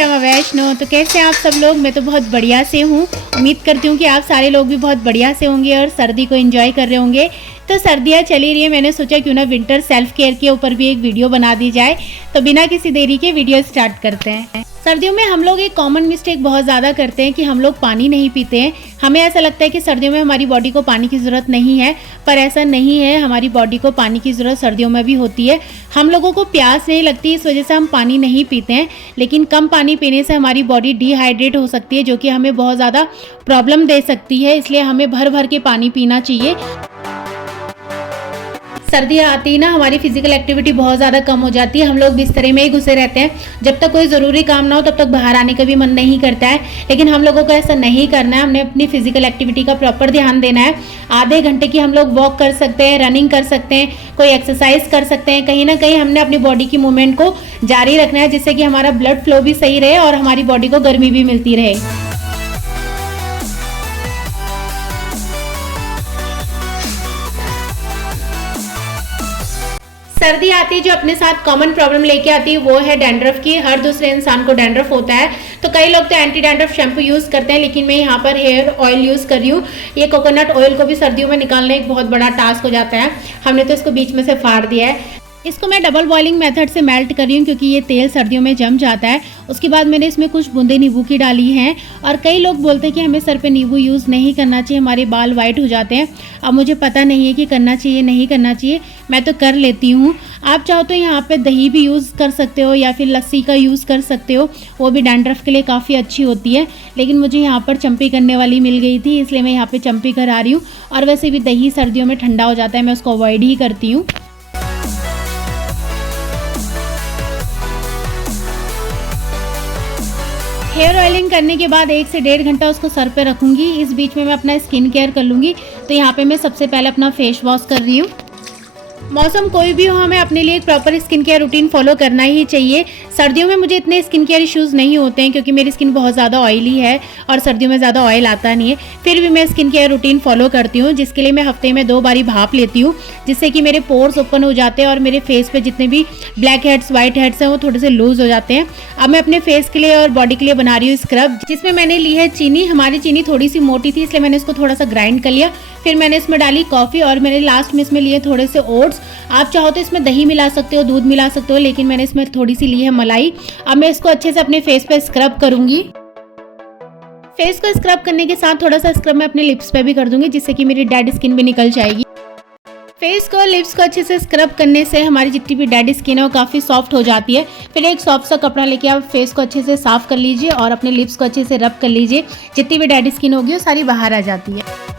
जय मां वैष्णो। तो कैसे हैं आप सब लोग? मैं तो बहुत बढ़िया से हूँ। उम्मीद करती हूँ कि आप सारे लोग भी बहुत बढ़िया से होंगे और सर्दी को एंजॉय कर रहे होंगे। तो सर्दियाँ चली रही है, मैंने सोचा क्यों ना विंटर सेल्फ केयर के ऊपर भी एक वीडियो बना दी जाए। तो बिना किसी देरी के वीडियो स्टार्ट करते हैं। सर्दियों में हम लोग एक कॉमन मिस्टेक बहुत ज़्यादा करते हैं कि हम लोग पानी नहीं पीते हैं। हमें ऐसा लगता है कि सर्दियों में हमारी बॉडी को पानी की ज़रूरत नहीं है, पर ऐसा नहीं है। हमारी बॉडी को पानी की ज़रूरत सर्दियों में भी होती है। हम लोगों को प्यास नहीं लगती, इस वजह से हम पानी नहीं पीते हैं। लेकिन कम पानी पीने से हमारी बॉडी डिहाइड्रेट हो सकती है, जो कि हमें बहुत ज़्यादा प्रॉब्लम दे सकती है। इसलिए हमें भर भर के पानी पीना चाहिए। सर्दियाँ आती ही ना हमारी फिजिकल एक्टिविटी बहुत ज़्यादा कम हो जाती है। हम लोग बिस्तरे में ही घुसे रहते हैं। जब तक कोई ज़रूरी काम ना हो तब तक बाहर आने का भी मन नहीं करता है। लेकिन हम लोगों को ऐसा नहीं करना है। हमने अपनी फिजिकल एक्टिविटी का प्रॉपर ध्यान देना है। आधे घंटे की हम लोग वॉक कर सकते हैं, रनिंग कर सकते हैं, कोई एक्सरसाइज कर सकते हैं। कहीं ना कहीं हमने अपनी बॉडी की मूवमेंट को जारी रखना है, जिससे कि हमारा ब्लड फ्लो भी सही रहे और हमारी बॉडी को गर्मी भी मिलती रहे। सर्दी आती है जो अपने साथ कॉमन प्रॉब्लम लेके आती है वो है डैंड्रफ की। हर दूसरे इंसान को डैंड्रफ होता है। तो कई लोग तो एंटी डैंड्रफ शैम्पू यूज करते हैं, लेकिन मैं यहाँ पर हेयर ऑयल यूज कर रही हूँ। ये कोकोनट ऑयल को भी सर्दियों में निकालना एक बहुत बड़ा टास्क हो जाता है। हमने तो इसको बीच में से फाड़ दिया है। इसको मैं डबल बॉइलिंग मेथड से मेल्ट कर रही हूँ, क्योंकि ये तेल सर्दियों में जम जाता है। उसके बाद मैंने इसमें कुछ बूंदे नींबू की डाली हैं। और कई लोग बोलते हैं कि हमें सर पे नींबू यूज़ नहीं करना चाहिए, हमारे बाल वाइट हो जाते हैं। अब मुझे पता नहीं है कि करना चाहिए नहीं करना चाहिए, मैं तो कर लेती हूँ। आप चाहो तो यहाँ पे दही भी यूज़ कर सकते हो या फिर लस्सी का यूज़ कर सकते हो, वो भी डैंड्रफ के लिए काफ़ी अच्छी होती है। लेकिन मुझे यहाँ पर चम्पी करने वाली मिल गई थी, इसलिए मैं यहाँ पे चम्पी करा रही हूँ। और वैसे भी दही सर्दियों में ठंडा हो जाता है, मैं उसको अवॉइड ही करती हूँ। हेयर ऑयलिंग करने के बाद 1 से 1.5 घंटा उसको सर पे रखूँगी। इस बीच में मैं अपना स्किन केयर कर लूँगी। तो यहाँ पे मैं सबसे पहले अपना फेस वॉश कर रही हूँ। मौसम कोई भी हो, हमें अपने लिए एक proper skin care routine follow करना ही चाहिए। सर्दियों में मुझे इतने स्किन केयर इश्यूज़ नहीं होते हैं, क्योंकि मेरी स्किन बहुत ज़्यादा ऑयली है और सर्दियों में ज़्यादा ऑयल आता नहीं है। फिर भी मैं स्किन केयर रूटीन फॉलो करती हूँ, जिसके लिए मैं हफ्ते में 2 बारी भाप लेती हूँ, जिससे कि मेरे पोर्स ओपन हो जाते हैं और मेरे फेस पे जितने भी ब्लैक हेड्स वाइट हेड्स हैं वो थोड़े से लूज़ हो जाते हैं। अब मैं अपने फेस के लिए और बॉडी के लिए बना रही हूँ स्क्रब, जिसमें मैंने ली है चीनी। हमारी चीनी थोड़ी सी मोटी थी, इसलिए मैंने इसको थोड़ा सा ग्राइंड कर लिया। फिर मैंने इसमें डाली कॉफ़ी और मैंने लास्ट में इसमें लिए थोड़े से ओट्स। आप चाहो तो इसमें दही मिला सकते हो, दूध मिला सकते हो, लेकिन मैंने इसमें थोड़ी सी ली है मलाई। अब मैं इसको अच्छे से अपने फेस पे स्क्रब करूंगी। फेस को स्क्रब करने के साथ थोड़ा सा स्क्रब मैं अपने लिप्स पे भी कर दूंगी, जिससे कि मेरी डेड स्किन भी निकल जाएगी। फेस को लिप्स को अच्छे से स्क्रब करने से हमारी जितनी भी डेड स्किन है वो काफ़ी सॉफ्ट हो जाती है। फिर एक सॉफ्ट सा कपड़ा लेके आप फेस को अच्छे से साफ कर लीजिए और अपने लिप्स को अच्छे से रब कर लीजिए। जितनी भी डेड स्किन होगी वो सारी बाहर आ जाती है।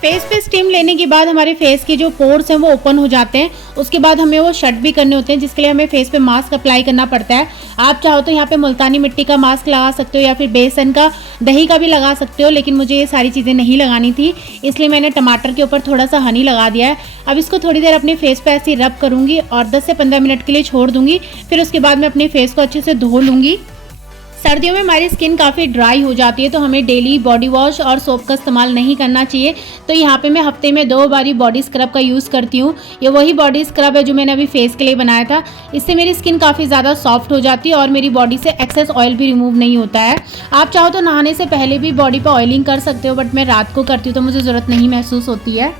फेस पे स्टीम लेने के बाद हमारे फेस के जो पोर्स हैं वो ओपन हो जाते हैं। उसके बाद हमें वो शट भी करने होते हैं, जिसके लिए हमें फेस पे मास्क अप्लाई करना पड़ता है। आप चाहो तो यहाँ पे मुल्तानी मिट्टी का मास्क लगा सकते हो या फिर बेसन का, दही का भी लगा सकते हो, लेकिन मुझे ये सारी चीज़ें नहीं लगानी थी, इसलिए मैंने टमाटर के ऊपर थोड़ा सा हनी लगा दिया है। अब इसको थोड़ी देर अपने फेस पे ऐसे रब करूँगी और 10 से 15 मिनट के लिए छोड़ दूँगी। फिर उसके बाद मैं अपने फेस को अच्छे से धो लूँगी। सर्दियों में हमारी स्किन काफ़ी ड्राई हो जाती है, तो हमें डेली बॉडी वॉश और सोप का इस्तेमाल नहीं करना चाहिए। तो यहाँ पे मैं हफ्ते में 2 बारी बॉडी स्क्रब का यूज़ करती हूँ। ये वही बॉडी स्क्रब है जो मैंने अभी फेस के लिए बनाया था। इससे मेरी स्किन काफ़ी ज़्यादा सॉफ्ट हो जाती है और मेरी बॉडी से एक्सेस ऑयल भी रिमूव नहीं होता है। आप चाहो तो नहाने से पहले भी बॉडी पर ऑयलिंग कर सकते हो, बट मैं रात को करती हूँ तो मुझे ज़रूरत नहीं महसूस होती है।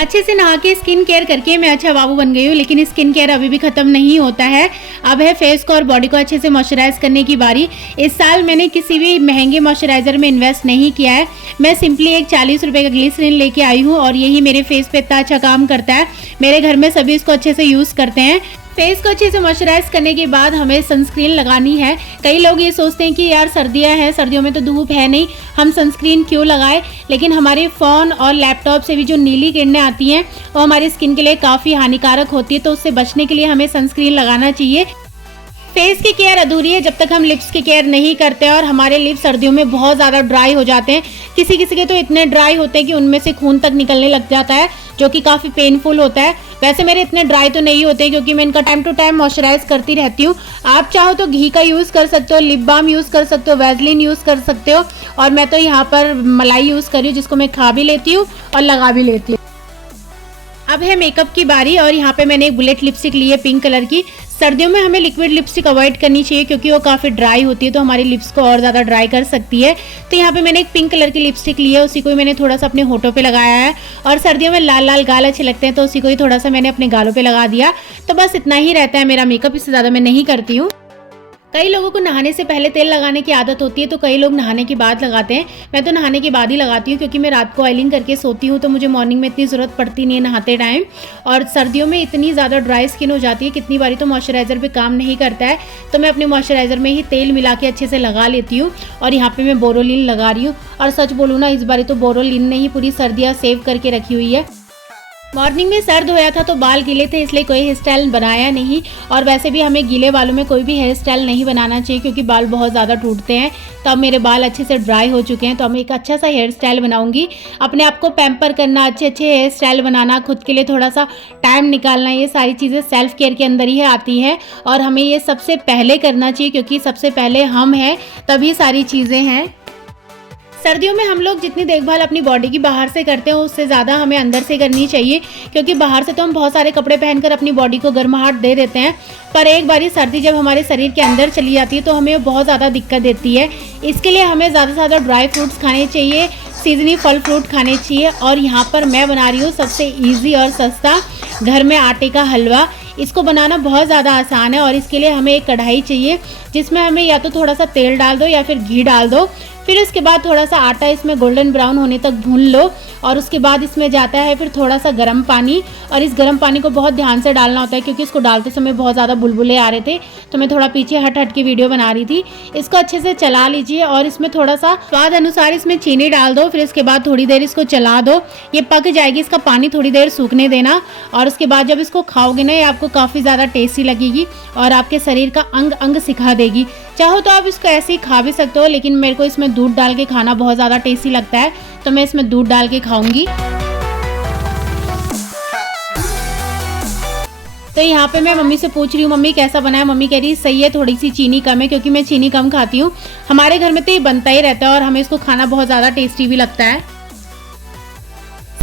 अच्छे से नहा के स्किन केयर करके मैं अच्छा बाबू बन गई हूँ, लेकिन स्किन केयर अभी भी ख़त्म नहीं होता है। अब है फेस को और बॉडी को अच्छे से मॉइस्चराइज करने की बारी। इस साल मैंने किसी भी महंगे मॉइस्चराइज़र में इन्वेस्ट नहीं किया है। मैं सिंपली एक 40 रुपये का ग्लिसरीन लेके आई हूँ और यही मेरे फेस पे इतना अच्छा काम करता है। मेरे घर में सभी इसको अच्छे से यूज़ करते हैं। फेस को अच्छे से मॉइस्चराइज करने के बाद हमें सनस्क्रीन लगानी है। कई लोग ये सोचते हैं कि यार सर्दियां हैं, सर्दियों में तो धूप है नहीं, हम सनस्क्रीन क्यों लगाएं। लेकिन हमारे फ़ोन और लैपटॉप से भी जो नीली किरणें आती हैं वो हमारी स्किन के लिए काफ़ी हानिकारक होती है, तो उससे बचने के लिए हमें सनस्क्रीन लगाना चाहिए। फेस की केयर अधूरी है जब तक हम लिप्स की केयर नहीं करते, और हमारे लिप्स सर्दियों में बहुत ज़्यादा ड्राई हो जाते हैं। किसी किसी के तो इतने ड्राई होते हैं कि उनमें से खून तक निकलने लग जाता है, जो कि काफ़ी पेनफुल होता है। वैसे मेरे इतने ड्राई तो नहीं होते, क्योंकि मैं इनका टाइम टू टाइम मॉइस्चराइज करती रहती हूँ। आप चाहो तो घी का यूज़ कर सकते हो, लिप बाम यूज़ कर सकते हो, वैसलीन यूज़ कर सकते हो, और मैं तो यहाँ पर मलाई यूज़ कर रही हूँ, जिसको मैं खा भी लेती हूँ और लगा भी लेती हूँ। अब है मेकअप की बारी और यहाँ पे मैंने एक बुलेट लिपस्टिक ली है पिंक कलर की। सर्दियों में हमें लिक्विड लिपस्टिक अवॉइड करनी चाहिए क्योंकि वो काफ़ी ड्राई होती है, तो हमारी लिप्स को और ज़्यादा ड्राई कर सकती है। तो यहाँ पे मैंने एक पिंक कलर की लिपस्टिक ली है, उसी को ही मैंने थोड़ा सा अपने होठों पे लगाया है। और सर्दियों में लाल लाल गाल अच्छे लगते हैं, तो उसी को ही थोड़ा सा मैंने अपने गालों पे लगा दिया। तो बस इतना ही रहता है मेरा मेकअप, इससे ज़्यादा मैं नहीं करती हूँ। कई लोगों को नहाने से पहले तेल लगाने की आदत होती है, तो कई लोग नहाने के बाद लगाते हैं। मैं तो नहाने के बाद ही लगाती हूँ क्योंकि मैं रात को ऑयलिंग करके सोती हूँ, तो मुझे मॉर्निंग में इतनी ज़रूरत पड़ती नहीं है नहाते टाइम। और सर्दियों में इतनी ज़्यादा ड्राई स्किन हो जाती है, कितनी बारी तो मॉइस्चराइज़र भी काम नहीं करता है, तो मैं अपने मॉइस्चराइज़र में ही तेल मिला के अच्छे से लगा लेती हूँ। और यहाँ पर मैं बोरोलिन लगा रही हूँ। और सच बोलूँ ना, इस बारी तो बोरोलिन ने ही पूरी सर्दियाँ सेव करके रखी हुई है। मॉर्निंग में सर्द होया था तो बाल गीले थे, इसलिए कोई हेयर स्टाइल बनाया नहीं। और वैसे भी हमें गीले बालों में कोई भी हेयर स्टाइल नहीं बनाना चाहिए क्योंकि बाल बहुत ज़्यादा टूटते हैं। तो अब मेरे बाल अच्छे से ड्राई हो चुके हैं, तो अब मैं एक अच्छा सा हेयर स्टाइल बनाऊंगी। अपने आप को पैम्पर करना, अच्छे अच्छे हेयर स्टाइल बनाना, खुद के लिए थोड़ा सा टाइम निकालना, ये सारी चीज़ें सेल्फ केयर के अंदर ही आती हैं। और हमें ये सबसे पहले करना चाहिए क्योंकि सबसे पहले हम हैं, तभी सारी चीज़ें हैं। सर्दियों में हम लोग जितनी देखभाल अपनी बॉडी की बाहर से करते हैं उससे ज़्यादा हमें अंदर से करनी चाहिए, क्योंकि बाहर से तो हम बहुत सारे कपड़े पहनकर अपनी बॉडी को गर्माहट दे देते हैं, पर एक बारी सर्दी जब हमारे शरीर के अंदर चली जाती है तो हमें बहुत ज़्यादा दिक्कत देती है। इसके लिए हमें ज़्यादा से ज़्यादा ड्राई फ्रूट्स खाने चाहिए, सीजनी फल फ्रूट खाने चाहिए। और यहाँ पर मैं बना रही हूँ सबसे ईजी और सस्ता घर में आटे का हलवा। इसको बनाना बहुत ज़्यादा आसान है और इसके लिए हमें एक कढ़ाई चाहिए जिसमें हमें या तो थोड़ा सा तेल डाल दो या फिर घी डाल दो। फिर उसके बाद थोड़ा सा आटा इसमें गोल्डन ब्राउन होने तक भून लो और उसके बाद इसमें जाता है फिर थोड़ा सा गर्म पानी। और इस गर्म पानी को बहुत ध्यान से डालना होता है क्योंकि इसको डालते समय बहुत ज़्यादा बुलबुले आ रहे थे, तो मैं थोड़ा पीछे हट हट के वीडियो बना रही थी। इसको अच्छे से चला लीजिए और इसमें थोड़ा सा स्वाद अनुसार इसमें चीनी डाल दो। फिर इसके बाद थोड़ी देर इसको चला दो, ये पक जाएगी, इसका पानी थोड़ी देर सूखने देना। और उसके बाद जब इसको खाओगे ना, ये आपको काफ़ी ज़्यादा टेस्टी लगेगी और आपके शरीर का अंग अंग सिखा देगी। चाहो तो आप इसको ऐसे ही खा भी सकते हो, लेकिन मेरे को इसमें दूध डाल के खाना बहुत ज़्यादा टेस्टी लगता है, तो मैं इसमें दूध डाल के खाऊंगी। तो यहाँ पे मैं मम्मी से पूछ रही हूँ, मम्मी कैसा बना है? मम्मी कह रही है सही है, थोड़ी सी चीनी कम है, क्योंकि मैं चीनी कम खाती हूँ। हमारे घर में तो ये बनता ही रहता है और हमें इसको खाना बहुत ज़्यादा टेस्टी भी लगता है।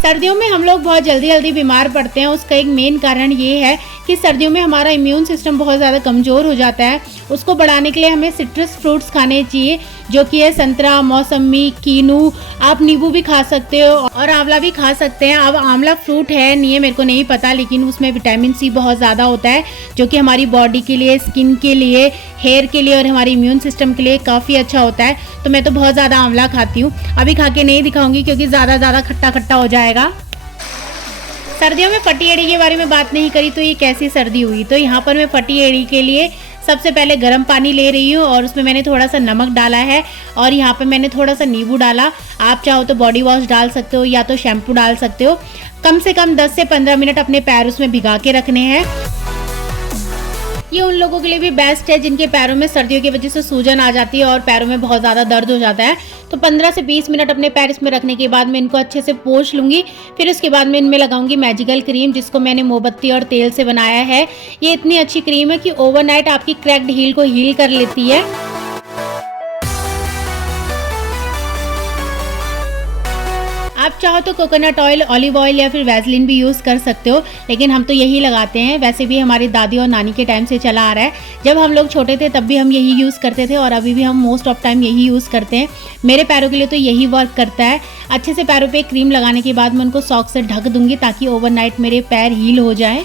सर्दियों में हम लोग बहुत जल्दी जल्दी बीमार पड़ते हैं, उसका एक मेन कारण ये है कि सर्दियों में हमारा इम्यून सिस्टम बहुत ज़्यादा कमज़ोर हो जाता है। उसको बढ़ाने के लिए हमें सिट्रस फ्रूट्स खाने चाहिए, जो कि है संतरा, मौसमी, कीनू। आप नींबू भी खा सकते हो और आंवला भी खा सकते हैं। अब आंवला फ्रूट है नहीं है मेरे को नहीं पता, लेकिन उसमें विटामिन सी बहुत ज़्यादा होता है, जो कि हमारी बॉडी के लिए, स्किन के लिए, हेयर के लिए और हमारे इम्यून सिस्टम के लिए काफ़ी अच्छा होता है। तो मैं तो बहुत ज़्यादा आंवला खाती हूँ। अभी खा के नहीं दिखाऊंगी क्योंकि ज़्यादा खट्टा खट्टा हो जाएगा। सर्दियों में फटी एड़ी के बारे में बात नहीं करी तो ये कैसी सर्दी हुई। तो यहाँ पर मैं फटी एड़ी के लिए सबसे पहले गर्म पानी ले रही हूँ और उसमें मैंने थोड़ा सा नमक डाला है और यहाँ पे मैंने थोड़ा सा नींबू डाला। आप चाहो तो बॉडी वॉश डाल सकते हो या तो शैम्पू डाल सकते हो। कम से कम 10 से 15 मिनट अपने पैर उसमें भिगा के रखने हैं। ये उन लोगों के लिए भी बेस्ट है जिनके पैरों में सर्दियों की वजह से सूजन आ जाती है और पैरों में बहुत ज़्यादा दर्द हो जाता है। तो 15 से 20 मिनट अपने पैर इसमें रखने के बाद मैं इनको अच्छे से पोंछ लूँगी। फिर उसके बाद मैं इनमें लगाऊंगी मैजिकल क्रीम, जिसको मैंने मोमबत्ती और तेल से बनाया है। ये इतनी अच्छी क्रीम है कि ओवरनाइट आपकी क्रैक्ड हील को हील कर लेती है। आप चाहो तो कोकोनट ऑयल, ऑलिव ऑयल या फिर वैसलीन भी यूज़ कर सकते हो, लेकिन हम तो यही लगाते हैं। वैसे भी हमारी दादी और नानी के टाइम से चला आ रहा है। जब हम लोग छोटे थे तब भी हम यही यूज़ करते थे और अभी भी हम मोस्ट ऑफ टाइम यही यूज़ करते हैं। मेरे पैरों के लिए तो यही वर्क करता है। अच्छे से पैरों पे क्रीम लगाने के बाद मैं उनको सॉक से ढक दूंगी ताकि ओवरनाइट मेरे पैर हील हो जाए।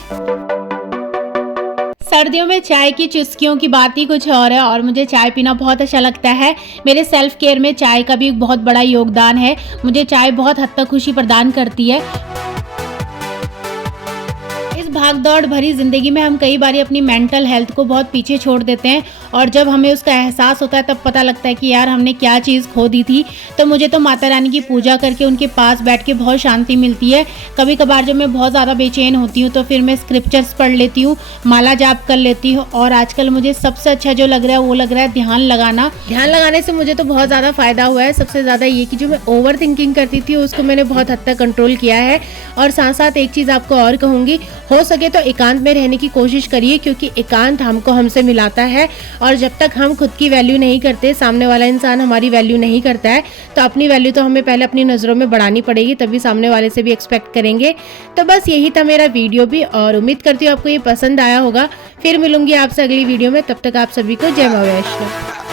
सर्दियों में चाय की चुस्कियों की बात ही कुछ और है और मुझे चाय पीना बहुत अच्छा लगता है। मेरे सेल्फ केयर में चाय का भी बहुत बड़ा योगदान है। मुझे चाय बहुत हद तक खुशी प्रदान करती है। इस भागदौड़ भरी जिंदगी में हम कई बार अपनी मेंटल हेल्थ को बहुत पीछे छोड़ देते हैं और जब हमें उसका एहसास होता है तब पता लगता है कि यार हमने क्या चीज़ खो दी थी। तो मुझे तो माता रानी की पूजा करके उनके पास बैठ के बहुत शांति मिलती है। कभी कभार जब मैं बहुत ज़्यादा बेचैन होती हूँ तो फिर मैं स्क्रिप्चर्स पढ़ लेती हूँ, माला जाप कर लेती हूँ और आजकल मुझे सबसे अच्छा जो लग रहा है वो लग रहा है ध्यान लगाना। ध्यान लगाने से मुझे तो बहुत ज़्यादा फ़ायदा हुआ है। सबसे ज़्यादा ये कि जो मैं ओवर थिंकिंग करती थी उसको मैंने बहुत हद तक कंट्रोल किया है। और साथ साथ एक चीज़ आपको और कहूँगी, हो सके तो एकांत में रहने की कोशिश करिए, क्योंकि एकांत हमको हमसे मिलाता है और जब तक हम खुद की वैल्यू नहीं करते, सामने वाला इंसान हमारी वैल्यू नहीं करता है, तो अपनी वैल्यू तो हमें पहले अपनी नज़रों में बढ़ानी पड़ेगी, तभी सामने वाले से भी एक्सपेक्ट करेंगे। तो बस यही था मेरा वीडियो भी, और उम्मीद करती हूँ आपको ये पसंद आया होगा। फिर मिलूंगी आपसे अगली वीडियो में, तब तक आप सभी को जय मां वैष्णो।